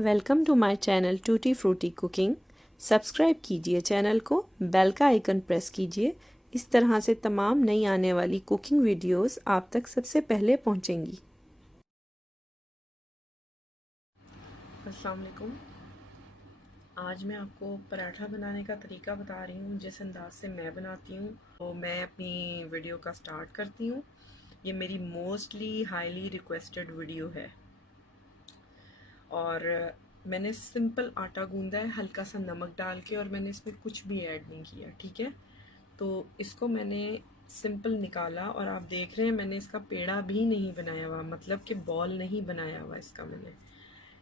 Welcome to my channel tutti frutti cooking. Subscribe कीजिए channel को, bell का icon press कीजिए। इस तरह से तमाम नई आने वाली कुकिंग वीडियोस आप तक सबसे पहले पहुंचेंगी। अस्सलाम वालेकुम। आज मैं आपको पराठा बनाने का तरीका बता रही हूँ जिस अंदाज से मैं बनाती हूँ। तो मैं अपनी वीडियो का स्टार्ट करती हूँ। ये मेरी मोस्टली हाईली रिक्वेस्टेड वीडियो है और मैंने सिंपल आटा गूंदा है हल्का सा नमक डाल के, और मैंने इसमें कुछ भी ऐड नहीं किया। ठीक है, तो इसको मैंने सिंपल निकाला और आप देख रहे हैं मैंने इसका पेड़ा भी नहीं बनाया हुआ, मतलब कि बॉल नहीं बनाया हुआ इसका। मैंने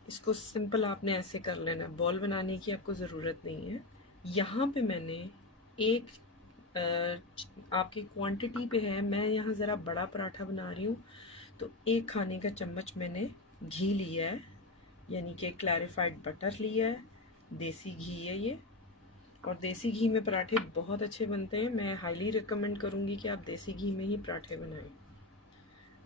इसको सिंपल आपने ऐसे कर लेना, बॉल बनाने की आपको ज़रूरत नहीं है। यहाँ पे मैंने एक आपकी क्वांटिटी पे है, मैं यहाँ ज़रा बड़ा पराठा बना रही हूँ, तो 1 खाने का चम्मच मैंने घी लिया है, यानी कि क्लैरिफाइड बटर लिया है। देसी घी है ये, और देसी घी में पराठे बहुत अच्छे बनते हैं। मैं हाईली रिकमेंड करूँगी कि आप देसी घी में ही पराठे बनाएं।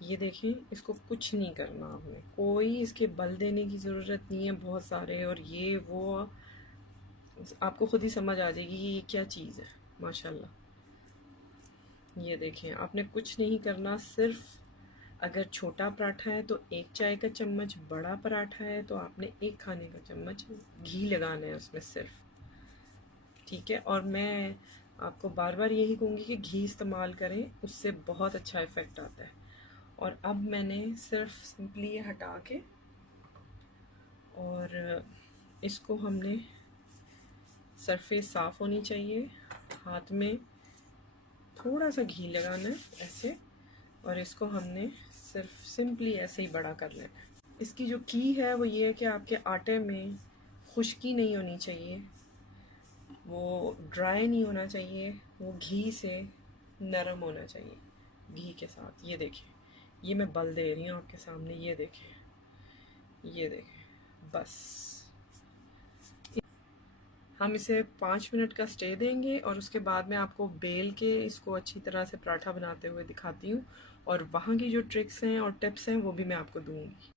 ये देखें, इसको कुछ नहीं करना, आपने कोई इसके बल देने की ज़रूरत नहीं है बहुत सारे, और ये वो आपको खुद ही समझ आ जाएगी कि ये क्या चीज़ है। माशाल्लाह, ये देखें, आपने कुछ नहीं करना। सिर्फ अगर छोटा पराठा है तो 1 चाय का चम्मच, बड़ा पराठा है तो आपने 1 खाने का चम्मच घी लगाना है उसमें सिर्फ। ठीक है, और मैं आपको बार बार यही कहूँगी कि घी इस्तेमाल करें, उससे बहुत अच्छा इफ़ेक्ट आता है। और अब मैंने सिर्फ सिंपली ये हटा के, और इसको हमने सरफेस साफ़ होनी चाहिए, हाथ में थोड़ा सा घी लगाना है ऐसे, और इसको हमने सिर्फ सिंपली ऐसे ही बड़ा कर लेना है। इसकी जो की है वो ये है कि आपके आटे में खुश्की नहीं होनी चाहिए, वो ड्राई नहीं होना चाहिए, वो घी से नरम होना चाहिए घी के साथ। ये देखें, ये मैं बल दे रही हूँ आपके सामने, ये देखें, ये देखें। बस हम इसे 5 मिनट का स्टे देंगे, और उसके बाद मैं आपको बेल के इसको अच्छी तरह से पराठा बनाते हुए दिखाती हूँ, और वहाँ की जो ट्रिक्स हैं और टिप्स हैं वो भी मैं आपको दूँगी।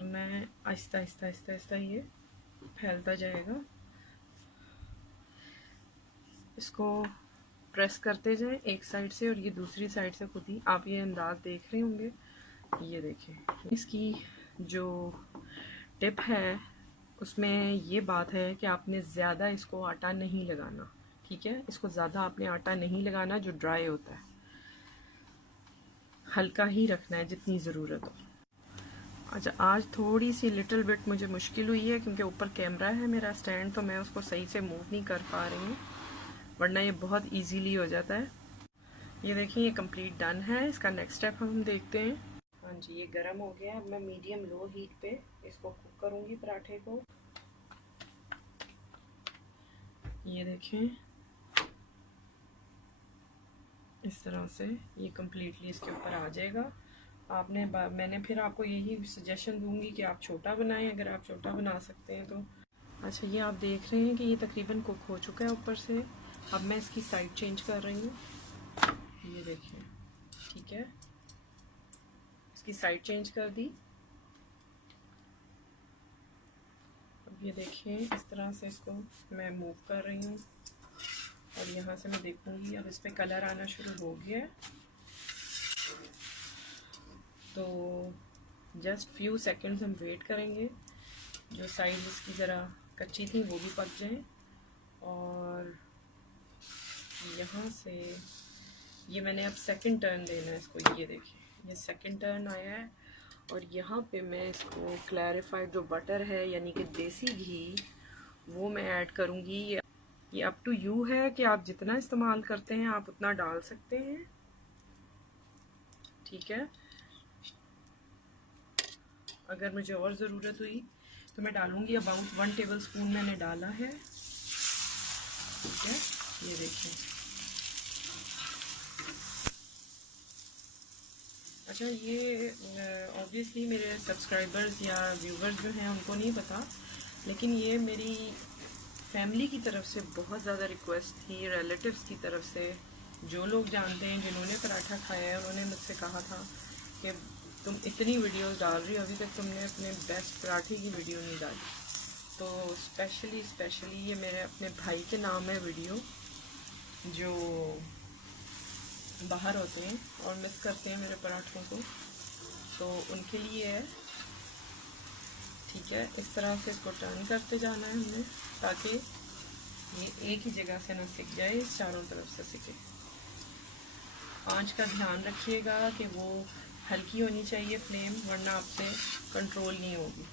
मैं आहिस्ता आहिस्ता आहिस्ता आहिस्ता ये फैलता जाएगा, इसको प्रेस करते जाएं एक साइड से, और ये दूसरी साइड से खुद ही आप ये अंदाज देख रहे होंगे। ये देखें, इसकी जो टिप है उसमें ये बात है कि आपने ज़्यादा इसको आटा नहीं लगाना। ठीक है, इसको ज़्यादा आपने आटा नहीं लगाना जो ड्राई होता है, हल्का ही रखना है जितनी ज़रूरत हो। अच्छा, आज थोड़ी सी लिटिल बिट मुझे मुश्किल हुई है क्योंकि ऊपर कैमरा है मेरा स्टैंड, तो मैं उसको सही से मूव नहीं कर पा रही हूँ, वरना ये बहुत इजीली हो जाता है। ये देखिए, ये कंप्लीट डन है। इसका नेक्स्ट स्टेप हम देखते हैं। हाँ जी, ये गर्म हो गया। अब मैं मीडियम लो हीट पे इसको कुक करूँगी पराठे को। ये देखें, इस तरह से ये कम्प्लीटली इसके ऊपर आ जाएगा। आपने मैंने फिर आपको यही सजेशन दूंगी कि आप छोटा बनाएं, अगर आप छोटा बना सकते हैं तो। अच्छा, ये आप देख रहे हैं कि ये तकरीबन कुक हो चुका है ऊपर से। अब मैं इसकी साइड चेंज कर रही हूँ। ये देखिए, ठीक है, इसकी साइड चेंज कर दी। अब ये देखिए, इस तरह से इसको मैं मूव कर रही हूँ, और यहाँ से मैं देखूँगी अब इस पर कलर आना शुरू हो गया है। तो जस्ट फ्यू सेकंड्स हम वेट करेंगे, जो साइड इसकी ज़रा कच्ची थी वो भी पक जाएं। और यहाँ से ये मैंने अब सेकंड टर्न देना है इसको। ये देखिए, ये सेकंड टर्न आया है, और यहाँ पे मैं इसको क्लैरिफाइड जो बटर है यानी कि देसी घी, वो मैं ऐड करूँगी। ये अप टू यू है कि आप जितना इस्तेमाल करते हैं आप उतना डाल सकते हैं। ठीक है, अगर मुझे और ज़रूरत हुई तो मैं डालूँगी। अबाउट 1 टेबल स्पून मैंने डाला है। ठीक है, ये देखिए। अच्छा, ये ऑब्वियसली मेरे सब्सक्राइबर्स या व्यूवर्स जो हैं उनको नहीं पता, लेकिन ये मेरी फैमिली की तरफ से बहुत ज़्यादा रिक्वेस्ट थी, रिलेटिव्स की तरफ से जो लोग जानते हैं, जिन्होंने पराठा खाया है, उन्होंने मुझसे कहा था कि तुम इतनी वीडियोस डाल रही हो, अभी तक तुमने अपने बेस्ट पराठे की वीडियो नहीं डाली। तो स्पेशली ये मेरे अपने भाई के नाम है वीडियो, जो बाहर होते हैं और मिस करते हैं मेरे पराठों को, तो उनके लिए है। ठीक है, इस तरह से इसको टर्न करते जाना है हमने, ताकि ये एक ही जगह से ना सिक जाए, चारों तरफ से सिके। आंच का ध्यान रखिएगा कि वो हल्की होनी चाहिए फ्लेम, वरना आपसे कंट्रोल नहीं होगी।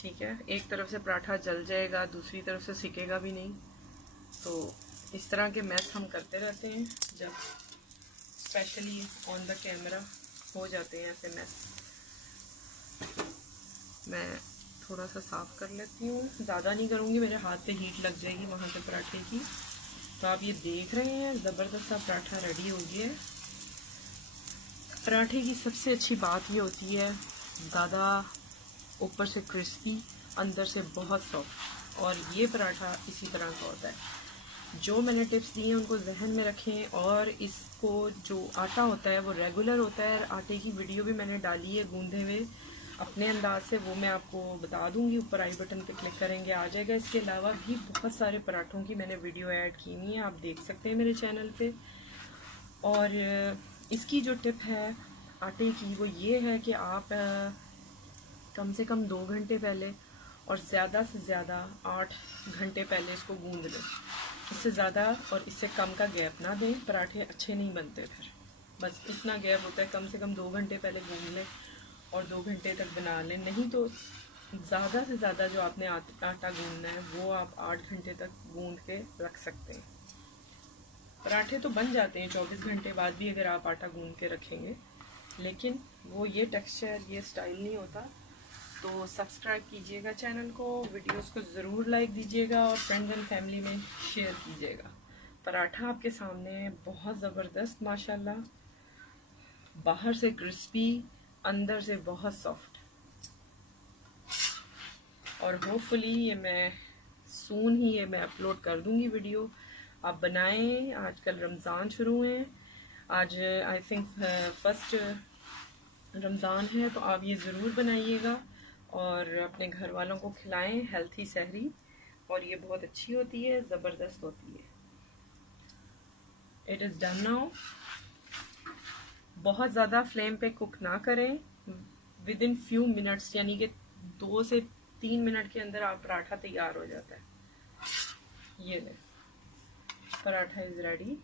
ठीक है, एक तरफ से पराठा जल जाएगा, दूसरी तरफ से सिकेगा भी नहीं। तो इस तरह के मैस हम करते रहते हैं, जब स्पेशली ऑन द कैमरा हो जाते हैं ऐसे मैस। मैं थोड़ा सा साफ़ कर लेती हूँ, ज़्यादा नहीं करूँगी, मेरे हाथ पे हीट लग जाएगी वहाँ पे पराठे की। तो आप ये देख रहे हैं, ज़बरदस्त सा पराठा रेडी हो गया है। पराठे की सबसे अच्छी बात ये होती है, ज़्यादा ऊपर से क्रिस्पी, अंदर से बहुत सॉफ्ट, और ये पराठा इसी तरह का होता है। जो मैंने टिप्स दी हैं उनको जहन में रखें, और इसको जो आटा होता है वो रेगुलर होता है। आटे की वीडियो भी मैंने डाली है गूंदे हुए अपने अंदाज से, वो मैं आपको बता दूंगी, ऊपर आई बटन पे क्लिक करेंगे आ जाएगा। इसके अलावा भी बहुत सारे पराठों की मैंने वीडियो ऐड की हुई है, आप देख सकते हैं मेरे चैनल पे। और इसकी जो टिप है आटे की, वो ये है कि आप कम से कम 2 घंटे पहले और ज़्यादा से ज़्यादा 8 घंटे पहले इसको गूंद लें। इससे ज़्यादा और इससे कम का गैप ना दें, पराठे अच्छे नहीं बनते। फिर बस इतना गैप होता है, कम से कम 2 घंटे पहले गूंद लें और 2 घंटे तक बना लें। नहीं तो ज़्यादा से ज़्यादा जो आपने आटा गूंदना है वो आप 8 घंटे तक गूंद के रख सकते हैं। पराठे तो बन जाते हैं 24 घंटे बाद भी अगर आप आटा गूंद के रखेंगे, लेकिन वो ये टेक्सचर, ये स्टाइल नहीं होता। तो सब्सक्राइब कीजिएगा चैनल को, वीडियोस को ज़रूर लाइक दीजिएगा और फ्रेंड्स एंड फैमिली में शेयर कीजिएगा। पराठा आपके सामने बहुत ज़बरदस्त माशाल्लाह, बाहर से क्रिस्पी, अंदर से बहुत सॉफ्ट। और होपफुली ये मैं सून ही ये मैं अपलोड कर दूंगी वीडियो। आप बनाएं, आजकल रमज़ान शुरू है, आज आई थिंक फर्स्ट रमज़ान है, तो आप ये ज़रूर बनाइएगा और अपने घर वालों को खिलाएं, हेल्थी सहरी। और ये बहुत अच्छी होती है, ज़बरदस्त होती है। It is done now. बहुत ज़्यादा फ्लेम पे कुक ना करें, विद इन फ्यू मिनट्स, यानी कि 2 से 3 मिनट के अंदर आप पराठा तैयार हो जाता है। ये ले, पराठा इज़ रेडी।